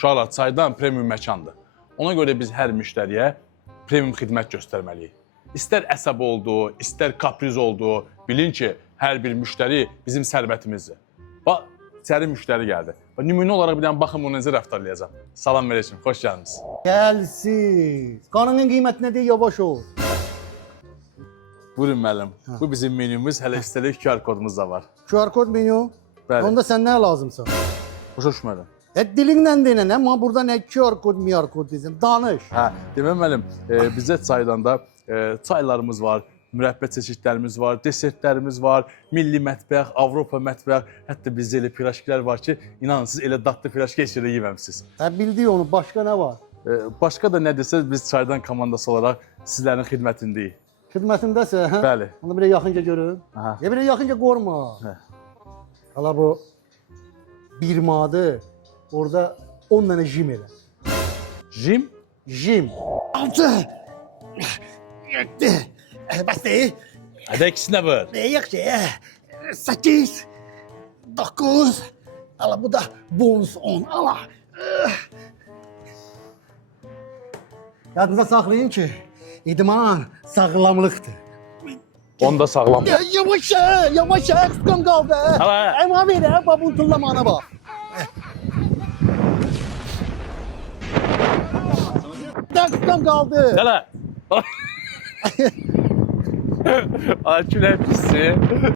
Uşaqlar, çaydan premium məkandır. Ona görə biz hər müştəriyə premium xidmət göstərməliyik. İstər əsəb olduğu, istər kapriz olduğu, bilin ki, hər bir müştəri bizim sərvətimizdir. Bax, içəri müştəri gəldi. Nümunə olaraq bir dənə baxın, bunu necə rəftarlayacaq. Salam verəcəm, xoş gəldiniz. Gəlsiz. Qanının qiyməti nədir? Yavaş ol. Buyurun müəllim, bu bizim menümüz, hələ üstəlik QR kodumuz da var. QR kod menyu. Bəli. Onda sən nə lazımsa? Başa düşmədim. Dilinlə deyən, amma burada nə QR kod, QR kod deyirsən? Danış. Hə, demək müəllim, bizə çaydanda çaylarımız var, mürəbbə çeşidlərimiz var, desertlərimiz var, milli mətbəx, Avropa mətbəx, hətta bizdə elə pirajkilər var ki, inanın siz elə dadlı pirajki heç yerdə yeməmisiniz. Hə, bildik onu. Başqa nə var? Başqa da nə desəz, biz çaydan komandası olaraq sizlərin xidmətindəyik. Xidmətindəsə, hə? Bəli. Onu bir yaxınca görün. Aha. Ya bir yaxınca qorma. Hə. Hala bu bir madı orada 10 dənə jim elə. Jim? Jim. 6 7 Bəs deyil. Hədə ikisinə vur. Ne yaxşı. 8 9 Hala bu da bonus 10. Hala. Yadınıza saxlayın ki, idman sağlamlıqdır. Onda sağlam. Yavaş, yavaş, sıkım qaldı. Hala. Əma verə, babun tullamağına bax. Sıkım qaldı. Hələ. Akül hepsi.